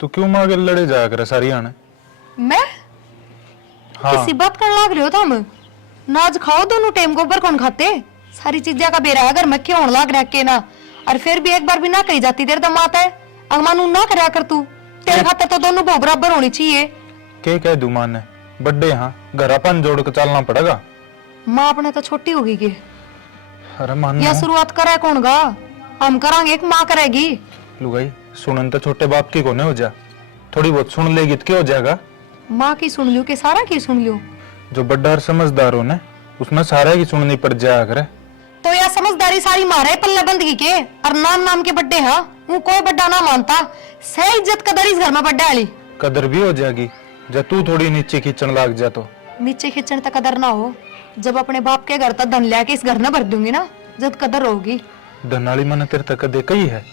तू क्यों माँ के लड़े जाया करे सारी आने? मैं हाँ किसी बात कर लाग रहे हो तुम? नाज खाओ दोनों टाइम गोबर कौन खाते? सारी चीजें का बेरा है अगर मैं क्यों लाग रहा के ना, और फिर भी एक बार भी ना कही जाती देर तो माता है अगमानू ना करया कर तू। तेरे खाते तो दोनों बहु बराबर होनी चाहिए। के कह दू माँ ने बड्डे हाँ घर अपन जोड़ के चलना पड़ेगा। माँ अपने तो छोटी होगी के अरे मान या शुरुआत करे कौन गा? हम करांगे एक माँ करेगी। लुगाई सुनन तो छोटे बाप की कोने हो जा, थोड़ी बहुत सुन लेगी तो क्या हो जाएगा? माँ की सुन लियो के सारा की सुन लियो? जो बड्डा और समझदार हो ने उसमें सारा की सुननी पड़ जाया करे। तो या समझदारी सारी मारे पल्ले बंदगी के और नाम नाम के बड्डे हाँ वो कोई बड्डा ना मानता। सह इज्जत कदर इस घर में बड्डे वाली कदर भी हो जाएगी जब तू थोड़ी नीचे खींचने लग जा तो। नीचे खींचने तक कदर ना हो, जब अपने बाप के घर तक धन लेके इस घर में भर दूंगी ना जब कदर होगी। धनाली मन तेरे तक देखा ही है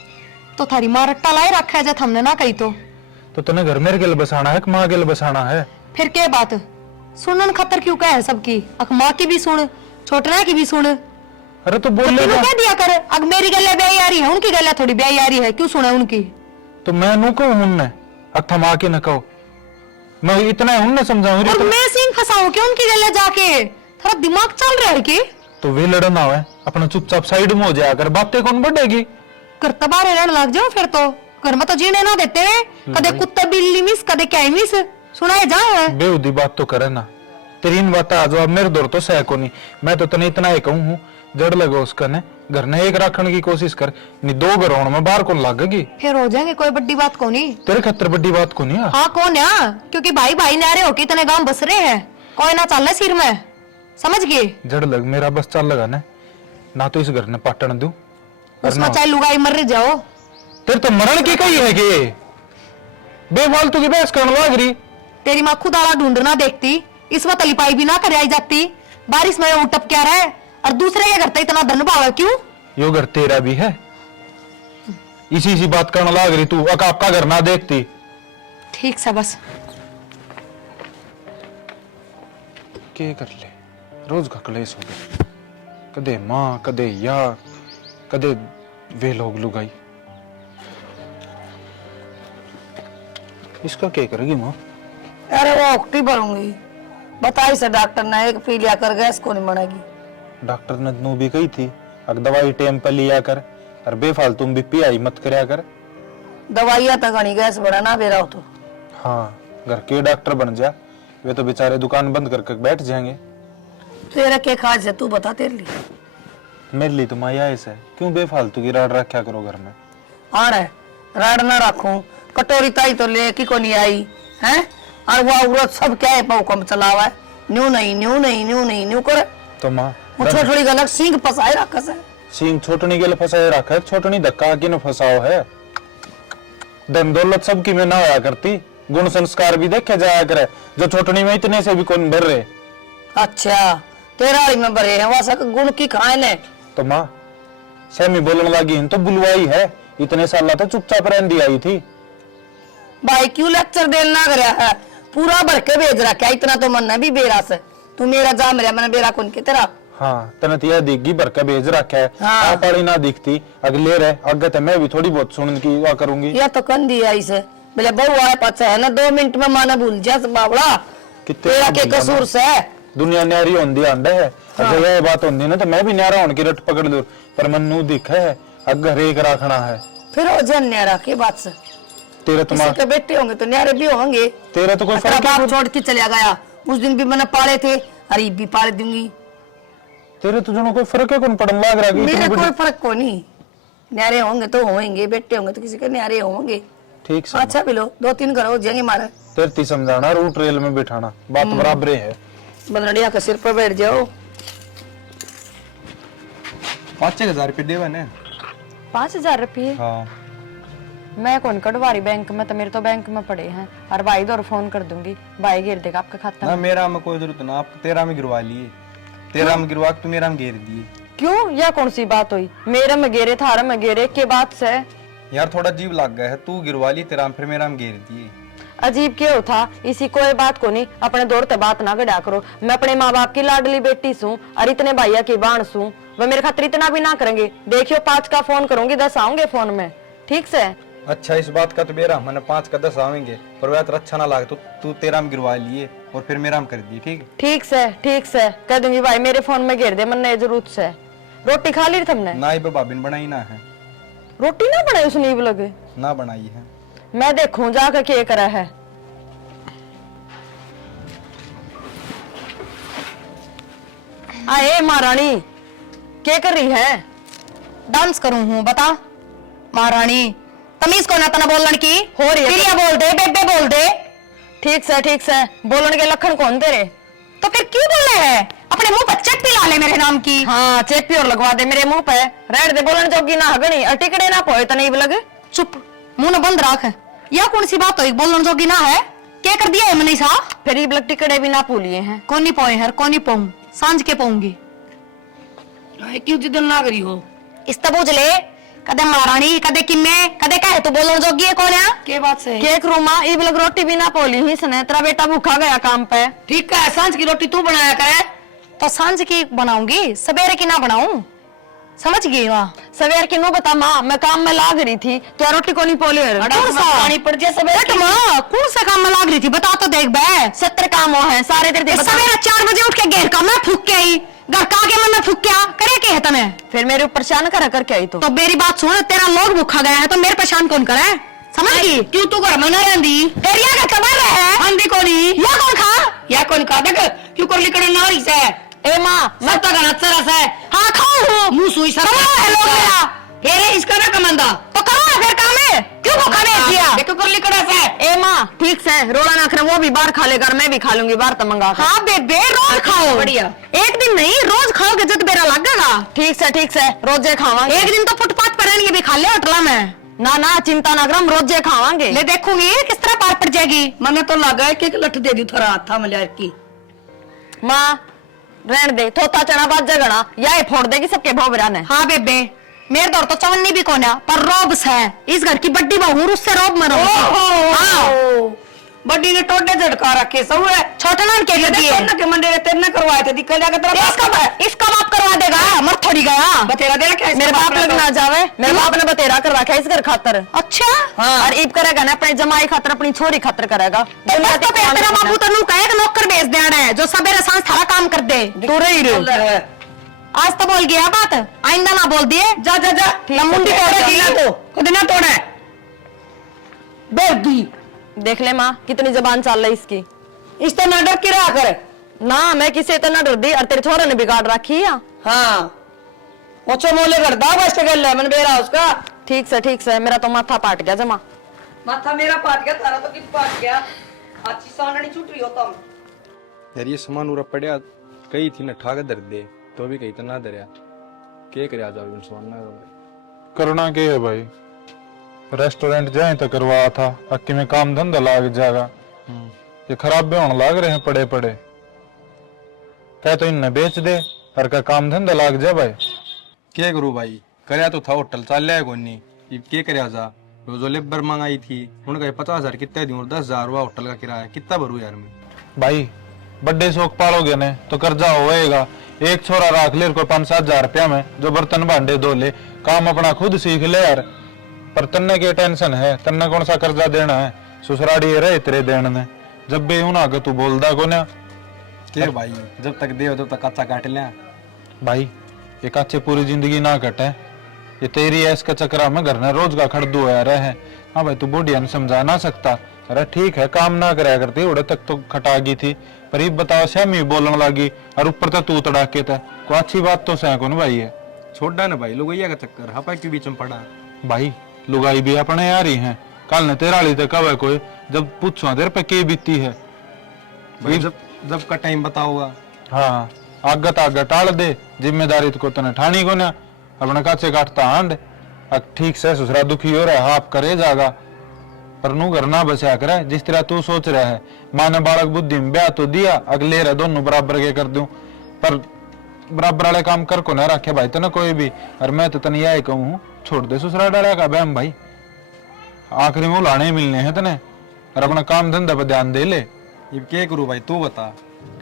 तो थारी माँ रट्टा लाए रखा है जब हमने ना कही तो तने घर मेरे के बसाना है कि माँ के बसाना है? फिर क्या बात सुनन खतर क्यों कहे सबकी? अक माँ की भी सुन छोटना की भी सुन। अरे तो बोल ले क्या दिया कर? अग मेरी गले ब्याही आ रही है उनकी गले थोड़ी ब्याही आ रही है, क्यों सुने उनकी? तो मैं नु कहूं उनने अक्था माँ के न कहो, मैं इतना उनने समझाऊं और मैं सिंह फंसाऊं क्या उनकी गले जाके? थोड़ा दिमाग चल रहा है कि? तो वे लड़ना है अपना चुपचाप साइड में हो जाया कर, बातें कौन बढ़ेगी? घर तबारे रहने लग जाओ फिर तो घर में तो जीने ना देते हैं। कदे कुत्ता बिल्ली मिस कदे क्या मिस सुनाए जाए। बेहुदी बात तो करे ना, तेरी इन बात आ जाओ मेरे दौर तो सह को नहीं। मैं तो तने इतना ही कहूं हूं जड़ लगो उसका ने घर ने एक रखने की कोशिश कर, नहीं दो घर होने में बाहर कौन लागेगी? फिर हो जाएंगे कोई बड़ी बात को नहीं। तेरे खतर बड़ी बात को नहीं। हाँ कौन है? क्योंकि भाई भाई नारे हो के इतने गांव बस रहे हैं, कोई ना चल सिर में, समझ गए? जड़ लग मेरा बस चल लगा ना तो इस घर ने पाटन दू उसमें चाहे लुगाई मर जाओ। तेरे तो मरण की कही है कि बेफालतू की बहस करने लग रही। तेरी माँ खुद आला ढूंढना देखती इस वक्त लिपाई भी ना कर आई जाती, बारिश में उटप क्या रहा और दूसरे के घर तो इतना धन भाव क्यों? यो घर तेरा भी है, इसी बात करने लग रही तू आपका घर ना देखती। ठीक से बस के कर ले रोज का कलेश हो गया, कदे माँ कदे या कदे वे लोग लुगाई। इसका क्या करेगी माँ? अरे वो उक्टी भरूंगी बताई से डॉक्टर ने एक पी लिया कर गैस को नहीं बनेगी। डॉक्टर ने नू भी कही थी अगर दवाई टाइम पर लिया कर और बेफालतू भी पियाई मत करया कर। दवाइयां तो घनी गैस बढ़ा ना बेरा हो तो। हाँ घर के डॉक्टर बन जा, वे तो बेचारे दुकान बंद करके बैठ जाएंगे। तेरा क्या खास है तू बता तेरे लिए? मेरे लिए तो माया ऐसा है, क्यों बेफालतू की राड रखा करो घर में? हाँ रे राड ना रखूं कटोरी ताई तो ले की को नहीं आई है और वो औरत सब क्या है पाऊ कम चलावा है न्यू नहीं न्यू करे तो माँ वो छोटी गलत सिंह फसाए रखा है। सिंह छोटनी के लिए फंसाए रखा है, छोटनी धक्का के न फंसाओ है। धन दौलत सबकी में ना होया करती, गुण संस्कार भी देखे जाया करे जो छोटनी में इतने से भी कौन भर रहे। अच्छा तेरा में भरे है वैसा गुण की खाए ने। तो माँ सहमी बोलने लगी तो बुलवाई है, इतने साल तो चुपचाप रहती आई थी। भाई क्यों लेक्चर देना कर है, पूरा भर के भेज रखा है इतना तो मन भी बेरा से तू मेरा जा मेरा मैंने बेरा कौन के तेरा। हाँ तने तो यह दिखगी भर के भेज रखा है। हाँ। पाड़ी ना दिखती अगले रहे आगे तो मैं भी थोड़ी बहुत सुन की वा करूंगी। यह तो कंदी आई से बोले बहु आए पचा है ना 2 मिनट में माने भूल जा बावड़ा तेरा के कसूर से दुनिया न्यारी होंदी आंडे है। अगर यह बात होंदी ना तो मैं भी न्यारा होने की रट पकड़ लूं, पर मन्नू दिखा है अगर एक रखना है फिर हो जन न्यारा के बात से तेरे तुम्हारे के बेटे होंगे तो न्यारे भी होंगे। तेरा तो कोई तेरा फर्क बाप छोड़ के चला गया उस दिन भी मैंने पाले थे अरे भी पाले दूंगी। तेरे तो जो कोई फर्क है कौन पड़न लग रहा है? मेरे कोई फर्क को नहीं, न्यारे होंगे तो होंगे बेटे होंगे तो किसी के न्यारे होंगे। ठीक से अच्छा भी लो 2-3 घर हो जाएंगे मारे। तेरे ती समझाना रूट रेल में बिठाना बात बराबर है। बंदड़िया के सिर पर बैठ जाओ। 5,000 रुपये देवा ने। 5,000 रुपये? हाँ मैं कौन कटवारी बैंक में तो मेरे तो बैंक में पड़े हैं और भाई दौर फोन कर दूंगी, भाई गिर देगा आपका खाता ना में। मेरा में कोई जरूरत ना, आप तेरा में गिरवा लिए, तेरा में गिरवा के तू मेरा में घेर दिए। क्यों यह कौन सी बात हुई? मेरे में गेरे थारा में गेरे के बात से यार थोड़ा जीव लग गया है, तू गिरवा ली तेरा में फिर मेरा में घेर दिए। अजीब क्यों था? इसी कोई बात को नहीं, अपने दौर ते बात ना गड़ा करो। मैं अपने माँ बाप की लाडली बेटी सूं और इतने भैया की बाण सूं, वह मेरे खातिर इतना भी ना करेंगे। देखियो 5 का फोन करूंगी 10 आऊंगे फोन में, ठीक से? अच्छा इस बात का तो बेरा मैंने 5 का 10 आवेंगे पर वह तो अच्छा ना लागे तो तू तेरा में गिरवा लिए और फिर मेरा में कर दिए, ठीक है? ठीक से कह दूंगी भाई मेरे फोन में घेर दे मन जरूरत से। रोटी खा ली तुमने? ना ही भाभी ने बनाई ना है। रोटी ना बनाई उसने ईब लगे? ना बनाई है। मैं देखूं जाकर क्या करा है। आए महारानी क्या कर रही है? डांस करूं हूं बता महारानी। तमीज को ना तना बोलन की हो रही है प्रिया बोल दे, बेबे बोल दे। ठीक से बोलन के लखन कौन तेरे? तो फिर क्यों बोल रहे हैं? अपने मुंह पर चट्टी ला ले मेरे नाम की। हाँ चेपी और लगवा दे मेरे मुंह पे। रेड दे बोलन जोगी ना हगनी और टिकड़े ना पोए तो नहीं लगे। चुप, मुंह न बंद रख। यह कौन सी बात हुई बोलन जोगी ना है? क्या कर दिया है मैंने सा? फिर ये ब्लड टिकड़े भी ना पूलिए हैं। कौन नहीं पोए हर कौन नहीं पोऊं, सांझ के पोऊंगी। क्यों जिदन लाग रही हो? इस तब बुझ ले कदे महारानी कदे किम्मे कदे कहे तू बोलन जोगी है कौन है? के बात से? केक रूमा ईब लग रोटी भी ना पोली ही सने तेरा बेटा भूखा गया काम पे। ठीक है, सांझ की रोटी तू बनाया करे। तो सांझ की बनाऊंगी, सवेरे की ना बनाऊं। समझ गई वहाँ? सवेर की नो बता माँ, मैं काम में लाग रही थी तो रोटी को नहीं पोली। कौन सा पानी पड़ जाए सवेरे माँ, कौन सा काम में लाग रही थी बता तो देख बे। 70 काम है सारे तेरे सवेरे 4 बजे उठ के घेर का मैं फूक के आई घर का के मैं फूक क्या करे के है तने? फिर मेरे ऊपर परेशान करा करके आई तो मेरी बात सुन, तेरा लोग भूखा गया है तो मेरे परेशान कौन करे? समझ गई? क्यों तू घर में ना रहंदी? तेरिया का कबर है आंधी कोनी या कौन खा या कौन खा देख क्यों कर लिकड़ ना रही से? ए माँ मैं तो गलत सरस है। हाँ खाऊं हूँ मुंह सुई सर है लोग मेरा। हेरे इसका ना कमंदा तो करो है फिर काम है क्यों भूखा भेज दिया? देखो कर लिकड़ से। ए माँ ठीक से रोड़ा ना करे, वो भी बाहर खा लेकर मैं भी खा लूंगी बाहर तो मंगा कर। हाँ बेबे रोज खाओ। बढ़िया। एक दिन नहीं रोज खाओगे जब बेरा लगेगा। ठीक से रोजे खावांगे। एक दिन तो फुटपाथ पर रहने भी खा ले होटला में। ना चिंता ना करम रोजे खावांगे। ले देखूंगी किस तरह पार पड़ जाएगी। मने तो लगा है कि एक लठ दे दी थोड़ा हाथा में ले की। माँ रहन दे थोता चना बात जगना या ये फोड़ देगी सबके भोबरा ने। हाँ बेबे मेरे दौर तो चवन्नी भी कोना पर रोब है इस घर की बड्डी बहू हूँ, उससे रोब मरो। हाँ बड्डी ने टोटे झटका रखे सब है। छोटे नान के लिए तेरे के मंडे तेरे करवाए थे दिक्कत जाकर तेरा इसका बाप करवा देगा मर थोड़ी गया। बतेरा दे रखा है मेरे बाप लग ना जावे, मेरे बाप ने बतेरा कर रखा है इस घर खातर। अच्छा हाँ और ईब करेगा ना अपने जमाई खातर अपनी छोरी खातर करेगा। तो बस तो तेरा बाबू तो नू कहे नौकर भेज देना है जो सवेरे सांझ थारा काम कर दे। तू रही रे आज तो बोल गया बात आइंदा ना बोल दिए। जा जा जा मुंडी तो खुद ना तोड़ा है बेबी। देख ले माँ कितनी जबान चल रही इसकी। इस तो नाटक की रहा कर ना मैं किसी इतना डर दी और तेरे छोरे ने बिगाड़ रखी है। हाँ ओछो मोले करदा बस गल है मन बेरा उसका। ठीक से मेरा तो माथा पाट गया जमा। माथा मेरा पाट गया तारा तो किस पाट गया? अच्छी साननी छूट रही हो तुम। यार ये सामान उरा पड़िया कई थी ना ठाक दर दे तो भी कहीं तो ना दरिया के करे आ जाओ सामान ना करना के है भाई? रेस्टोरेंट जाए तो करवाया था अक्की में काम धंधा लाग जाएगा। ये खराब भी होने लाग रहे हैं पड़े पड़े। क्या तो इनने बेच दे और का काम धंधा लाग जाए भाई। क्या करूँ भाई करया तो था होटल चल रहा है कोनी ये के करया जा वो जो लेबर मंगाई थी उन्होंने कहा 50,000 कितना दूं और 10,000 हुआ होटल का किराया कितना भरू यार मैं भाई बड्डे शौक पालोगे ने तो कर्जा होएगा। एक छोरा रख ले कोई 5-7 हजार रुपया में जो बर्तन भांडे धो ले काम अपना खुद सीख ले यार। पर तन्ने की टेंशन है तन्ने कौन सा कर्जा देना है? ससुराड़ी रहे तेरे देने ने जब भी ऊना के तू बोलदा को ना के भाई जब तक दे तब तक कच्चा काट लिया भाई ये काचे पूरी जिंदगी ना कटे। ये तेरी ऐस का चक्रा में घर ने रोज का खड़दू आ रहे हैं। हाँ भाई तू बुढ़िया ने समझा ना सकता। अरे ठीक है काम ना कराया करती उड़े तक तो खटा गई थी पर ये बताओ श्यामी बोलने लगी और ऊपर तो तू तड़ाके था कोई अच्छी बात तो सह कौन भाई है। छोड़ा ना भाई लोगैया का चक्कर हापा क्यों बीच में पड़ा भाई लुगाई भी अपने यार ही है कल ने तेरा ली कब है कोई जब पूछो तेरे पे के बीती है भाई जब का टाइम बताओगा। हाँ आगे टाल दे जिम्मेदारी तो तने ठानी को ना अपने काचे काटता हांड ठीक से ससुरा दुखी हो रहा है हाफ करे जागा पर नू घर ना बचा करे जिस तरह तू सोच रहा है। माँ ने बालक बुद्धि में ब्याह तो दिया अगले रहे दोनों बराबर के कर दूं पर बराबर वाले काम कर को ना रखे भाई तना कोई भी। और मैं तो तन यही कहूँ छोड़ दे ससुरा डाला का बहम भाई आखिरी में लाने मिलने हैं तने और अपना काम धंधा पे ध्यान दे ले। ये क्या करूँ भाई तू बता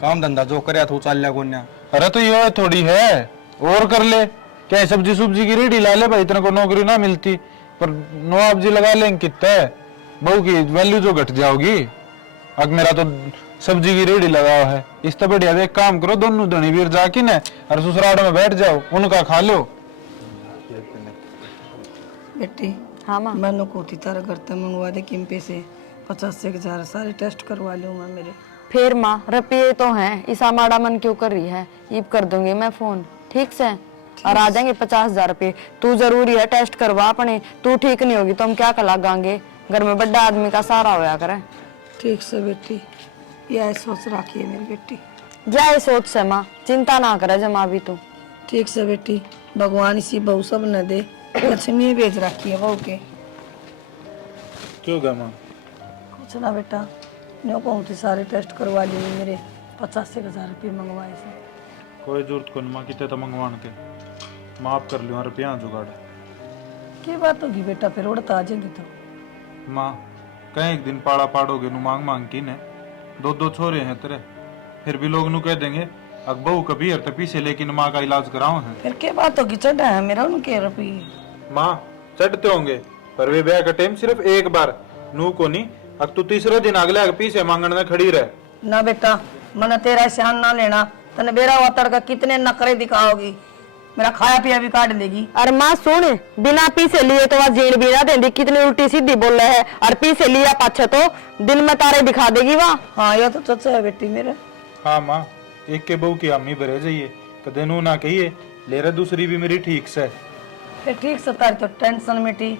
काम धंधा जो करे तू चल लिया कोन्या। अरे तो ये थोड़ी है और कर ले क्या सब्जी सुब्जी की रेडी ला ले भाई तेरे को नौकरी ना मिलती पर नवाब जी लगा लेंगे कितना है, बहू की वैल्यू जो घट जाओगी। अब मेरा तो सब्जी की रेडी लगा हुआ है, इससे बढ़िया एक काम करो, दोनों धनी वीर जाके न और ससुराल में बैठ जाओ, उनका खा लो। बेटी हाँ माँ। मैंने कोती तारा करता मंगवा दे किम्पे से 85,000 सारे टेस्ट करवा लूँ मैं मेरे। फिर माँ रुपये तो हैं, इसा माड़ा मन क्यों कर रही है? ईब कर दूंगी मैं फोन, ठीक से, और आ जाएंगे 50,000 रुपये। तू जरूरी है टेस्ट करवा अपने, तू ठीक नहीं होगी तो हम क्या लगाएंगे? घर में बड़ा आदमी का सहारा होया करे। ठीक से बेटी, यह सोच रखिए मेरी बेटी। जाए सोच से माँ, चिंता ना करे जमा भी तू। ठीक से बेटी, भगवान इसी बहू सब न दे, लक्ष्मी भेज रखी है बहू के। क्यों गा माँ? कुछ ना बेटा, न्यो कहूँ थी सारे टेस्ट करवा लिए मेरे, 85,000 रुपये मंगवाए से। कोई जरूरत को नहीं माँ, कितने तो मंगवान के माफ कर लियो रुपया जुगाड़। क्या बात होगी बेटा, फिर उड़ता आ जाएंगे तो। माँ कहीं एक दिन पाड़ा पाड़ोगे नु मांग मांग की ने, दो छोरे हैं तेरे, फिर भी लोग नु कह देंगे अब बहू कभी हर तपी से लेकिन माँ का इलाज कराओ है। फिर क्या बात होगी, चढ़ा है मेरा उनके रुपये। माँ चढ़ते होंगे पर वे ब्याह का टाइम सिर्फ एक बार नू को नहीं, अब तू तीसरे दिन अगले पीछे मांगने में खड़ी रहे। ना बेटा, मन तेरा ध्यान ना लेना, तने बेरा हुआ तड़का कितने नखरे दिखाओगी, मेरा खाया पिया भी काट लेगी। अरे माँ सुन, बिना पीसे लिए तो वह जीण भी ना देंदी, कितनी उल्टी सीधी बोल रहे है, और पीसे लिया पाछे तो दिन में तारे दिखा देगी वहाँ। हाँ यह तो सच है बेटी मेरे। हाँ माँ, एक के बहू की अम्मी भरे जाइए कदे नू ना कहिए, ले रहे दूसरी भी मेरी ठीक से। फिर ठीक से तारी तो टेंशन मिटी,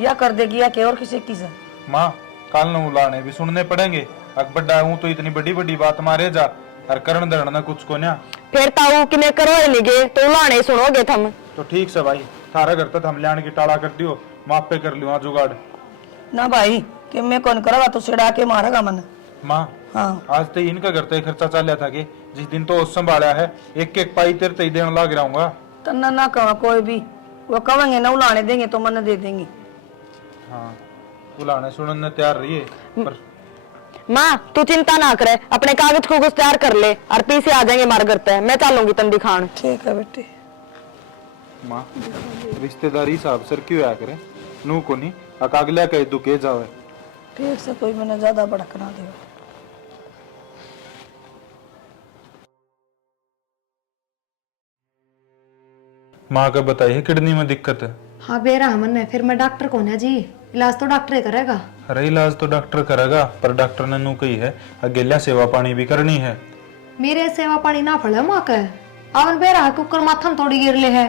या कर देगी या के और किसी की से। माँ काल न उलाने भी सुनने पड़ेंगे, अब बड्डा हूँ तो इतनी बड़ी बड़ी बात मारे जा और करण धरण कुछ को ना। फिर ताऊ किने करो निगे तो उलाने सुनोगे थम। तो ठीक से भाई, थारा घर तक हम लियान की टाला कर दियो, माप पे कर लियो जुगाड़। ना भाई कि मैं कौन करेगा तो सिड़ा के मारेगा मन। माँ हाँ आज तो इनका घर तक खर्चा चल था कि जिस दिन तो संभाला है एक एक पाई तेरे तई देने लग रहा तन्ना ना कहा कोई भी, वो कहेंगे ना उलाने देंगे तो मन दे देंगे। हाँ बुलाने सुनने तैयार रहिए पर माँ तू चिंता ना करे, अपने कागज को तैयार कर ले और पीछे आ जाएंगे मार घर पे, मैं चलूंगी तन दिखान। ठीक है बेटी। माँ रिश्तेदारी साहब सर क्यों आया करे, नू को नहीं अकागल्या कह दुखे जावे। ठीक से कोई मैंने ज्यादा भड़कना दे। माँ का बताइए किडनी में दिक्कत है। हाँ बेरा मन है, फिर मैं डॉक्टर कौन है जी, इलाज तो डॉक्टर ही करेगा। अरे इलाज तो डॉक्टर करेगा पर डॉक्टर ने नू कही है अगेल्या सेवा पानी भी करनी है। मेरे सेवा पानी ना पड़े माँ के, अवन बेरा कुकर माथन थोड़ी गिर ले है,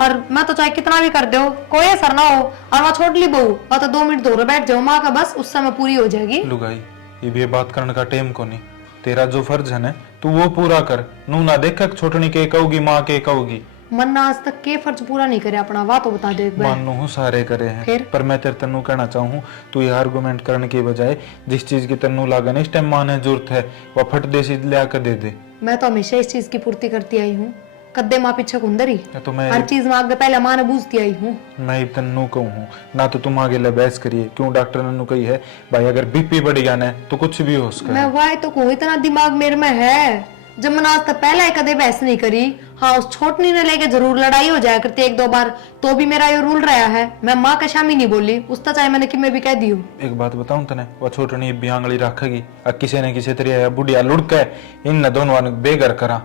और मैं तो चाहे कितना भी कर दो कोई असर ना हो, और वहाँ छोड़ ली बहू और तो 2 मिनट दूर बैठ जाओ माँ का, बस उस समय पूरी हो जाएगी। लुगाई ये भी बात करने का टाइम को नहीं, तेरा जो फर्ज है ना तू वो पूरा कर, नू ना देख छोटनी के कहोगी माँ के कहोगी। मन ना आज तक के फर्ज पूरा नहीं करे अपना, वाह तो बता दे एक बार। मानू हूँ सारे करे हैं फिर? पर मैं तेरे तन्नू कहना चाहूँ तू ये आर्गुमेंट करने के बजाय जिस चीज की तन्नू लागन इस टाइम माने जरूरत है वह फट देसी ले कर दे दे। मैं तो हमेशा इस चीज की पूर्ति करती आई हूँ, कद्दे माँ पीछे कुंदरी, तो मैं हर चीज मांग पहले माँ ने बूझती आई हूँ। मैं तन्नू कहूँ ना तो तुम आगे ले बहस करिए, क्यों डॉक्टर ने कही है भाई अगर बीपी बढ़ गया ना तो कुछ भी हो सकता मैं है। वाई तो कहूँ इतना दिमाग मेरे में है, जब मैंने आज तक पहले कदे बहस नहीं करी। हाँ उस छोटनी ने लेके जरूर लड़ाई हो जाया करती 1-2 बार, तो भी मेरा ये रूल रहा है, मैं माँ का शामी नहीं बोली, उसका चाहे मैंने कि मैं भी कह दी हूँ। एक बात बताऊं तने, वो छोटनी बियांगली रखेगी और किसी ने किसी तरह बुढ़िया लुढ़क है इन दोनों बेघर करा,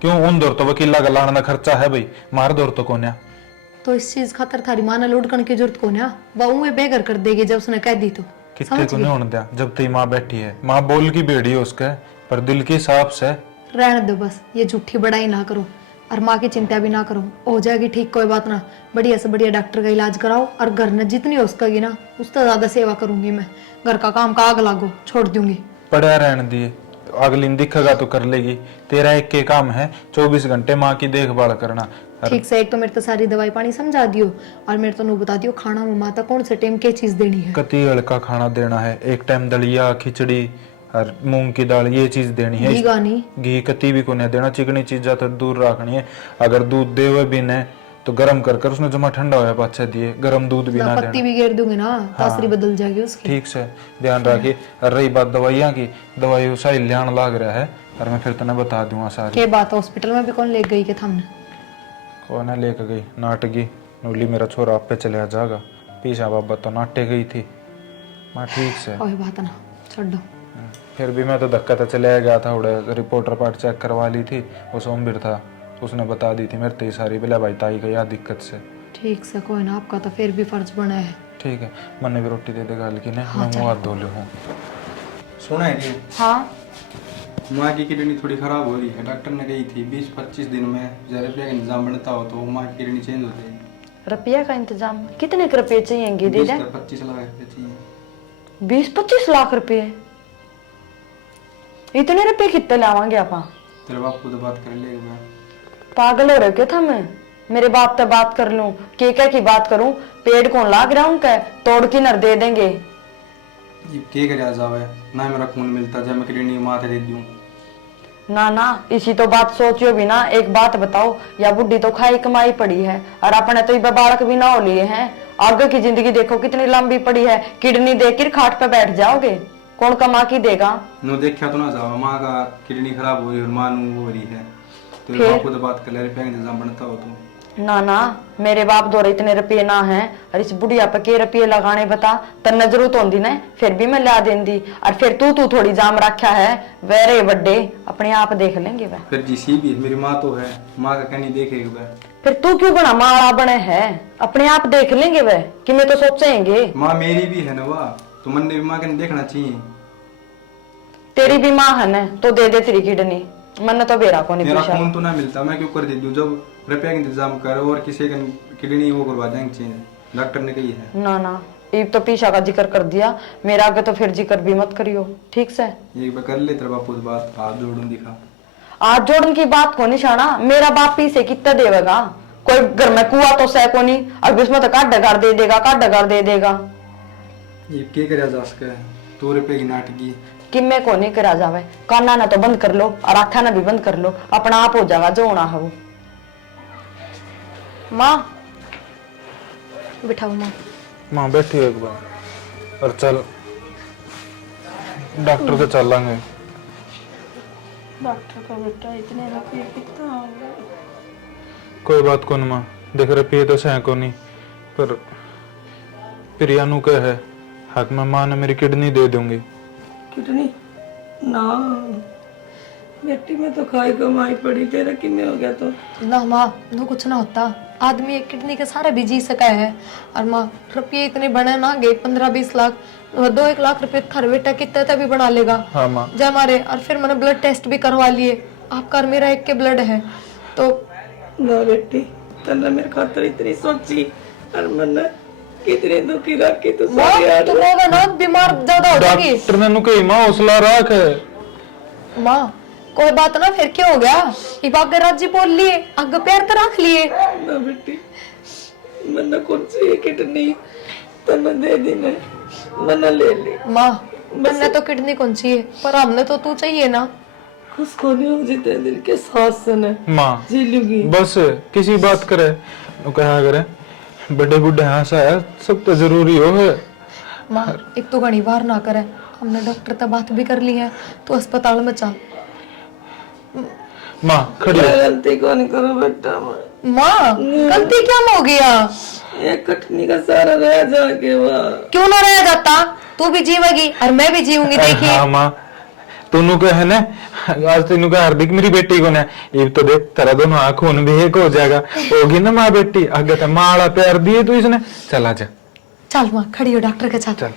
क्यों उन दौर तो वकीला का लाना खर्चा है भाई, मार दौर तो कोन्या। तो इस चीज खातर थारी माँ ने लुढ़कन की जरूरत को ना, वह बेघर कर देगी जब उसने कह दी तो। कितने को नहीं होने दिया जब तेरी माँ बैठी है, माँ बोल की बेड़ी है उसके पर दिल की साफ से। रहने दो बस, ये झूठी बड़ाई ना करो और माँ की चिंता भी ना करो, हो जाएगी ठीक, कोई बात ना। बढ़िया से बढ़िया डॉक्टर का इलाज कराओ और घर में जितनी हो सकेगी ना उससे ज्यादा सेवा करूंगी मैं, घर का काम का आग लागो छोड़ दूंगी। पड़ा रहने दिए, अगली दिखेगा तो कर लेगी, तेरा एक के काम है 24 घंटे माँ की देखभाल करना। ठीक से एक तो मेरे तो सारी दवाई पानी समझा दियो और मेरे तो नु बता दियो खाना में माता कौन से टाइम क्या चीज देनी है। कति हल्का खाना देना है, एक टाइम दलिया खिचड़ी और मूंग की दाल ये चीज देनी है। घी गानी घी कति भी को नहीं देना, चिकनी चीजा तो दूर रखनी है। अगर दूध दे हुए भी न तो गर्म कर कर उसने जमा ठंडा होया पाछे दिए, गर्म दूध भी ना देना। पत्ती भी घेर दूंगी ना, तासरी बदल जाएगी उसकी। ठीक से ध्यान रखिए। और रही बात दवाइयाँ की, दवाई सही ल्याण लाग रहा है और मैं फिर तने बता दूंगा सारी। के बात हॉस्पिटल में भी कौन ले गई के थमने? कौन है लेके गई नाटकी, नूली मेरा छोरा आप पे चले जाएगा, पीछा बाबा तो नाटे गई थी। माँ ठीक से। कोई बात ना, छोड़ दो। फिर भी मैं तो धक्का तो चले गया था, उड़े रिपोर्टर पार्ट चेक करवा ली थी, वो सोमवीर था, उसने बता दी थी मेरे तो सारी बिला भाई ताई गया दिक्कत से। ठीक से, कोई ना, आपका तो फिर भी फर्ज बना है। ठीक है, मैंने भी रोटी दे देगा लेकिन मैं मुँह हाथ धो लूँ। सुना है कि हाँ माँ की किडनी थोड़ी खराब हो रही है, डॉक्टर ने कही थी 20-25 दिन में जरा रुपये का इंतजाम बनता हो तो माँ की किडनी चेंज हो जाएगी। रुपया का इंतजाम कितने के रुपये चाहिए दीदी? 20-25 लाख रुपये चाहिए। 20-25 लाख रुपए? इतने रुपए कितने लावांगे आप? तेरे बाप को तो बात कर लेगा। पागल हो रहे हो क्या था? मैं मेरे बाप से बात कर लूं, के की बात करूं? पेड़ कौन लाग रहा उनका, तोड़ की नर दे देंगे। ये क्या करे जावे, ना मेरा खून मिलता जब मैं किडनी माथे दे दूं। ना ना, इसी तो बात सोचियो भी ना। एक बात बताओ, या बुढ़ी तो खाई कमाई पड़ी है और अपने तो ये बालक भी ना हो लिए हैं। आगे की जिंदगी देखो कितनी लंबी पड़ी है, किडनी देकर खाट पे बैठ जाओगे, कौन कमा की देगा? नो देखा तो ना जावा, माँ का किडनी खराब हो रही है और माँ नू हो रही है, तो बाप को तो बात कर ले, रुपया का इंतजाम बनता हो तो। ना ना, मेरे बाप दौरे इतने रुपये ना हैं, और इस बुढ़िया पे के रुपये लगाने बता, तन्ने जरूरत होंदी ना, फिर भी मैं ला देंदी। और फिर तू थोड़ी जाम रखा है, वेरे बड्डे अपने आप देख लेंगे वह। फिर जिसी भी मेरी माँ तो है, माँ का कहनी देखेगा वह। फिर तू क्यों बना माड़ा बने है, अपने आप देख लेंगे वह, कि मैं तो सोचेंगे। माँ मेरी भी है ना वाह, तो मन ने भी माँ के देखना चाहिए। तेरी भी माँ है न, तो दे दे तेरी किडनी, मन तो बेरा को नहीं मेरा पूछा। खून तो ना मिलता, मैं क्यों कर दे दूं? जब रुपया का इंतजाम करो और किसी का किडनी वो करवा देंगे चेंज, डॉक्टर ने कही है। ना ना, ये तो पीछा का जिक्र कर दिया, मेरा आगे तो फिर जिक्र भी मत करियो, ठीक से? एक बार कर ले तेरा बापू से बात, हाथ जोड़ूं दिखा। आज जोड़न की बात को निशाना, मेरा बाप पीछे कितना देवेगा? कोई घर में कुआ तो सै को नहीं, अब इसमें तो काट डगार दे देगा, काट डगार दे देगा। ये क्या करा जा सके, 2 रुपए की नाटकी। कि मैं को नहीं करा जावे, काना ना तो बंद कर लो और आखा ना भी बंद कर लो, अपना आप हो जाएगा जो होना है वो। माँ बिठाओ माँ। माँ बैठी हो एक बार, और चल डॉक्टर के चलेंगे। डॉक्टर का बेटा इतने रुपये कितना हो गए? कोई बात को माँ, देख रुपये तो सह को नहीं, पर प्रियानु का है हक में, माँ ने मेरी किडनी दे दूंगी। कितनी ना बेटी में तो खाई कमाई पड़ी, तेरा किन्ने हो गया तो? ना माँ, नो कुछ ना होता, आदमी एक किडनी के सारे भी जी सका है। और माँ रुपये इतने बने ना गए, 15-20 लाख, 2-1 लाख रुपए घर बेटा कितने तक भी बना लेगा। हाँ माँ। जब हमारे, और फिर मैंने ब्लड टेस्ट भी करवा लिए, आपका और मेरा एक के ब्लड है तो। ना बेटी, तन्ने मेरे खातर इतनी सोची और मैंने कितनी दुखी रखी तो माँ तुम होगा ना बीमार ज्यादा हो जाएगी। डॉक्टर ने नु कही माँ हौसला रख है। माँ कोई बात ना, फिर क्या हो गया? इब आगे राज्य बोल लिए, आगे पैर तो रख लिए ना बेटी, मैंने कौन सी किडनी तन्ने दे दी ने, मैंने ले ली। माँ मैंने तो किडनी कौन चाहिए, पर हमने तो तू चाहिए ना। खुश को नहीं हो जितने दिन के सास ने माँ जी लूंगी। बस किसी बात करे नु कहा करे, बड़े बुढ़े हंसा है, सब तो जरूरी हो है। माँ एक तो घनी बार ना करे, हमने डॉक्टर से बात भी कर ली है, तो अस्पताल में चल। माँ खड़ी मैं हो। गलती कौन करूं बेटा? माँ गलती क्या हो गया? ये कटनी का सारा रह जाके वाह। क्यों ना रह जाता, तू भी जीवेगी और मैं भी जीऊंगी। देखिए हाँ माँ, तूनु का है ना, आज तेनु का हार्दिक मेरी बेटी को ना, ये तो देख तेरा दोनों खून भी एक हो जाएगा, होगी ना माँ बेटी। आगे तो माँ प्यार दिए तू इसने, चला जा। चल माँ खड़ी हो, डॉक्टर के साथ चल।